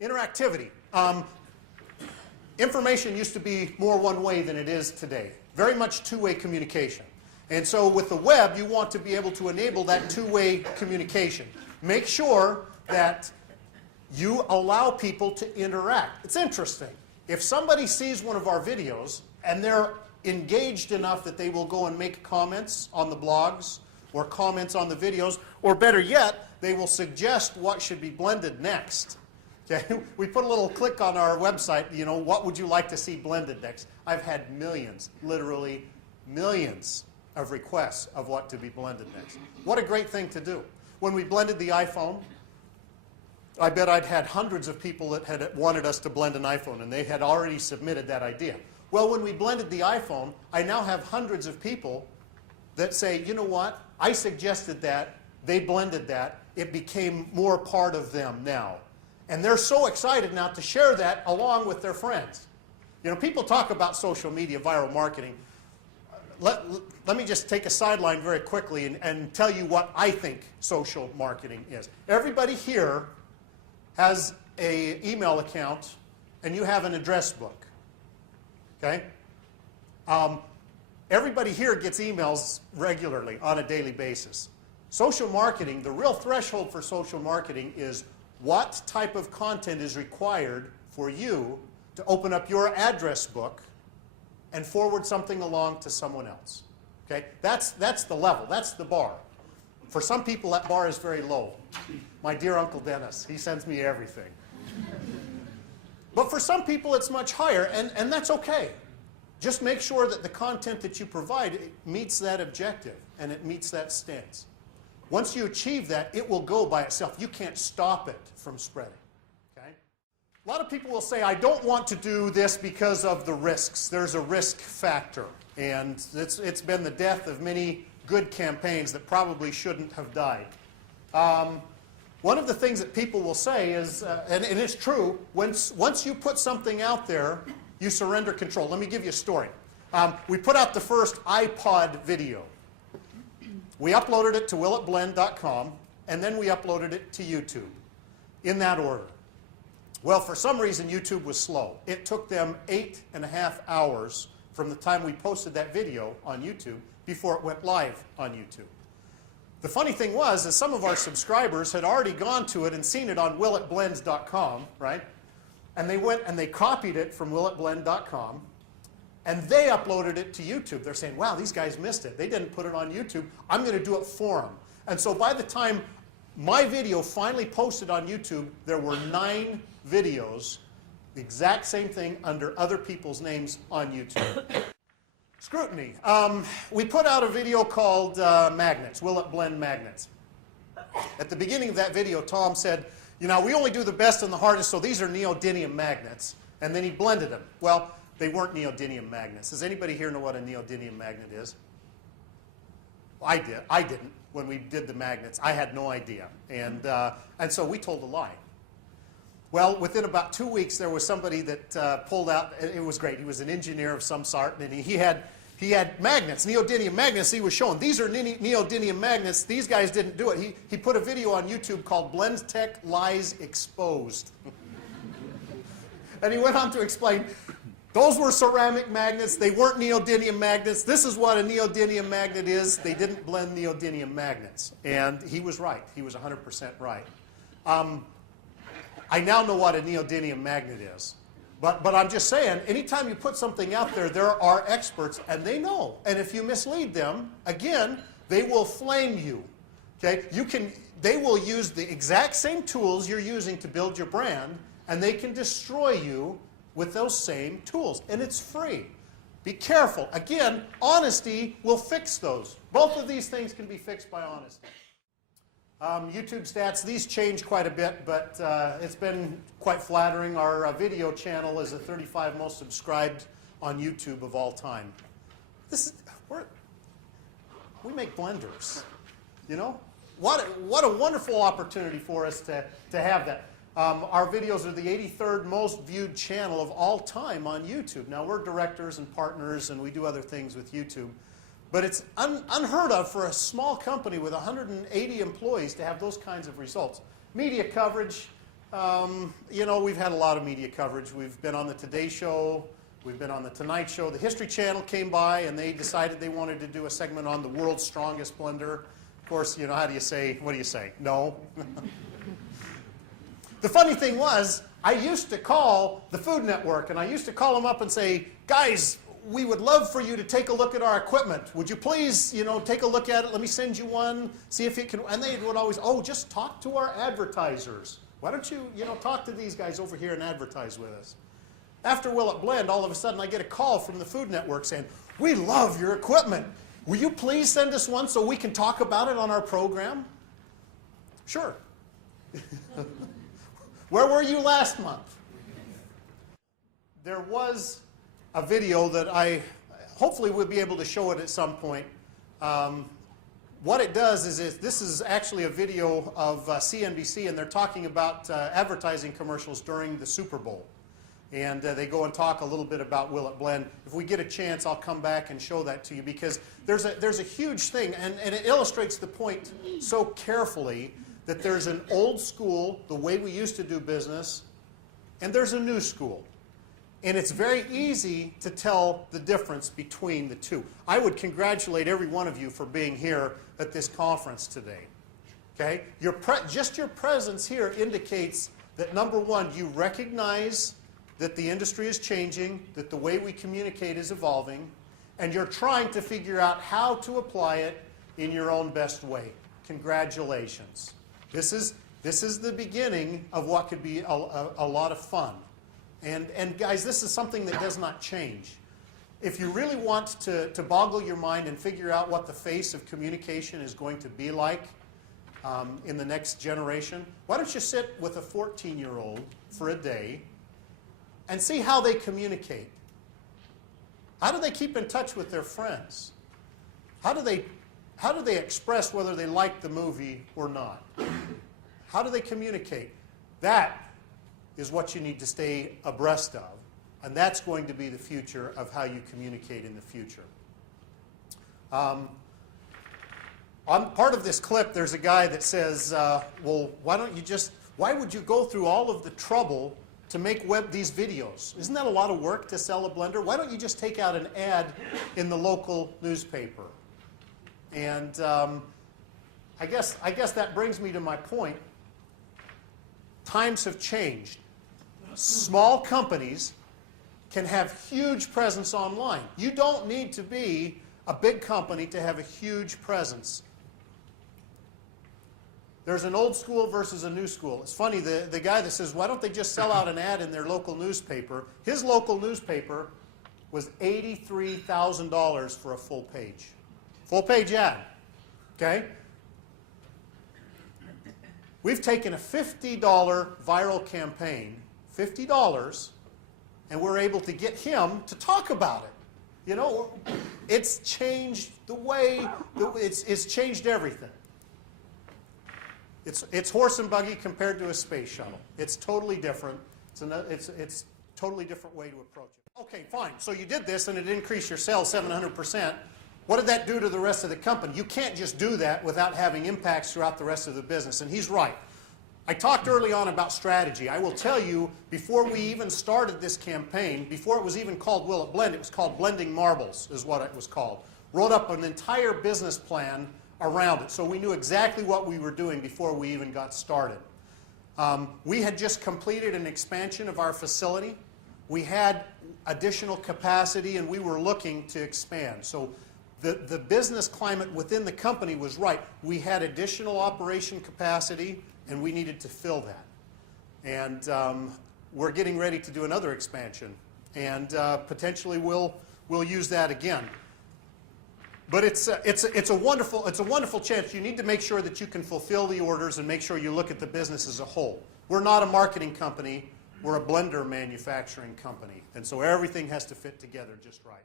Interactivity. Information used to be more one way than it is today. Very much two-way communication. And so with the web, you want to be able to enable that two-way communication. Make sure that you allow people to interact. It's interesting. If somebody sees one of our videos and they're engaged enough that they will go and make comments on the blogs or comments on the videos, or better yet, they will suggest what should be blended next. Okay? We put a little click on our website, you know, what would you like to see blended next? I've had millions, literally millions of requests of what to be blended next. What a great thing to do. When we blended the iPhone, I bet I'd had hundreds of people that had wanted us to blend an iPhone, and they had already submitted that idea. Well, when we blended the iPhone, I now have hundreds of people that say, you know what, I suggested that, they blended that, it became more part of them now. And they're so excited now to share that along with their friends. You know, people talk about social media, viral marketing. Let me just take a sideline very quickly and tell you what I think social marketing is. Everybody here has an email account, and you have an address book. Okay? Everybody here gets emails regularly on a daily basis. Social marketing, the real threshold for social marketing is what type of content is required for you to open up your address book and forward something along to someone else. Okay? That's the level. That's the bar. For some people, that bar is very low. My dear Uncle Dennis, he sends me everything. But for some people, it's much higher, and that's okay. Just make sure that the content that you provide meets that objective and it meets that stance. Once you achieve that, it will go by itself. You can't stop it from spreading. Okay? A lot of people will say, I don't want to do this because of the risks. There's a risk factor. And it's been the death of many good campaigns that probably shouldn't have died. One of the things that people will say is, and it's true, once you put something out there, you surrender control. Let me give you a story. We put out the first iPod video. We uploaded it to willatblend.com, and then we uploaded it to YouTube, in that order. Well, for some reason, YouTube was slow. It took them 8.5 hours from the time we posted that video on YouTube before it went live on YouTube. The funny thing was, is some of our subscribers had already gone to it and seen it on willatblends.com, right? And they went and they copied it from willatblend.com, and they uploaded it to YouTube. They're saying, wow, these guys missed it. They didn't put it on YouTube. I'm going to do it for them. And so by the time my video finally posted on YouTube, there were 9 videos, the exact same thing under other people's names on YouTube. Scrutiny. We put out a video called Magnets, Will It Blend Magnets. At the beginning of that video, Tom said, you know, we only do the best and the hardest, so these are neodymium magnets. And then he blended them. Well, they weren't neodymium magnets. Does anybody here know what a neodymium magnet is? Well, I did. I didn't when we did the magnets. I had no idea. And so we told a lie. Well, within about 2 weeks, there was somebody that pulled out. It was great. He was an engineer of some sort, and he had magnets, neodymium magnets. He was showing these are neodymium magnets. These guys didn't do it. He put a video on YouTube called Blendtec Lies Exposed. And he went on to explain, those were ceramic magnets. They weren't neodymium magnets. This is what a neodymium magnet is. They didn't blend neodymium magnets. And he was right. He was 100% right. I now know what a neodymium magnet is. But I'm just saying, anytime you put something out there, there are experts, and they know. And if you mislead them, again, they will flame you. Okay? They will use the exact same tools you're using to build your brand, and they can destroy you with those same tools. And it's free. Be careful. Again, honesty will fix those. Both of these things can be fixed by honesty. YouTube stats, these change quite a bit, but it's been quite flattering. Our video channel is the 35 most subscribed on YouTube of all time. We make blenders, you know? What a wonderful opportunity for us to have that. Our videos are the 83rd most viewed channel of all time on YouTube. Now, we're directors and partners, and we do other things with YouTube. But it's unheard of for a small company with 180 employees to have those kinds of results. Media coverage, You know, we've had a lot of media coverage. We've been on the Today Show. We've been on the Tonight Show. The History Channel came by and they decided they wanted to do a segment on the world's strongest blender. Of course, you know, how do you say, what do you say? No. The funny thing was, I used to call the Food Network and I used to call them up and say, guys, we would love for you to take a look at our equipment. Would you please, you know, take a look at it? Let me send you one, see if it can, and they would always, oh, just talk to our advertisers. Why don't you, you know, talk to these guys over here and advertise with us? After Will It Blend, all of a sudden I get a call from the Food Network saying, we love your equipment. Will you please send us one so we can talk about it on our program? Sure. Where were you last month? There was a video that I hopefully will be able to show it at some point. What it does is this is actually a video of CNBC, and they're talking about advertising commercials during the Super Bowl. And they go and talk a little bit about Will It Blend. If we get a chance, I'll come back and show that to you, because there's a huge thing, and it illustrates the point so carefully that there's an old school, the way we used to do business, and there's a new school. And it's very easy to tell the difference between the two. I would congratulate every one of you for being here at this conference today. Okay? Just your presence here indicates that, number one, you recognize that the industry is changing, that the way we communicate is evolving, and you're trying to figure out how to apply it in your own best way. Congratulations. This is the beginning of what could be a lot of fun. And guys, this is something that does not change. If you really want to boggle your mind and figure out what the face of communication is going to be like in the next generation, why don't you sit with a 14-year-old for a day and see how they communicate? How do they keep in touch with their friends? How do they express whether they like the movie or not? How do they communicate? That is what you need to stay abreast of. And that's going to be the future of how you communicate in the future. On part of this clip, there's a guy that says, well, why would you go through all of the trouble to make these videos? Isn't that a lot of work to sell a blender? Why don't you just take out an ad in the local newspaper? And I guess that brings me to my point. Times have changed. Small companies can have huge presence online. You don't need to be a big company to have a huge presence. There's an old school versus a new school. It's funny, the guy that says, why don't they just sell out an ad in their local newspaper? His local newspaper was $83,000 for a full page. Full page ad. Okay? We've taken a $50 viral campaign, $50, and we're able to get him to talk about it. You know, it's changed the way, it's changed everything. It's horse and buggy compared to a space shuttle. It's totally different. It's a totally different way to approach it. Okay, fine. So you did this and it increased your sales 700%. What did that do to the rest of the company? You can't just do that without having impacts throughout the rest of the business. And he's right. I talked early on about strategy. I will tell you, before we even started this campaign, before it was even called Will It Blend, it was called Blending Marbles, is what it was called. Wrote up an entire business plan around it, so we knew exactly what we were doing before we even got started. We had just completed an expansion of our facility. We had additional capacity, and we were looking to expand. So the business climate within the company was right. We had additional operation capacity, and we needed to fill that. And we're getting ready to do another expansion, and potentially we'll use that again. But it's a wonderful chance. You need to make sure that you can fulfill the orders and make sure you look at the business as a whole. We're not a marketing company. We're a blender manufacturing company. And so everything has to fit together just right.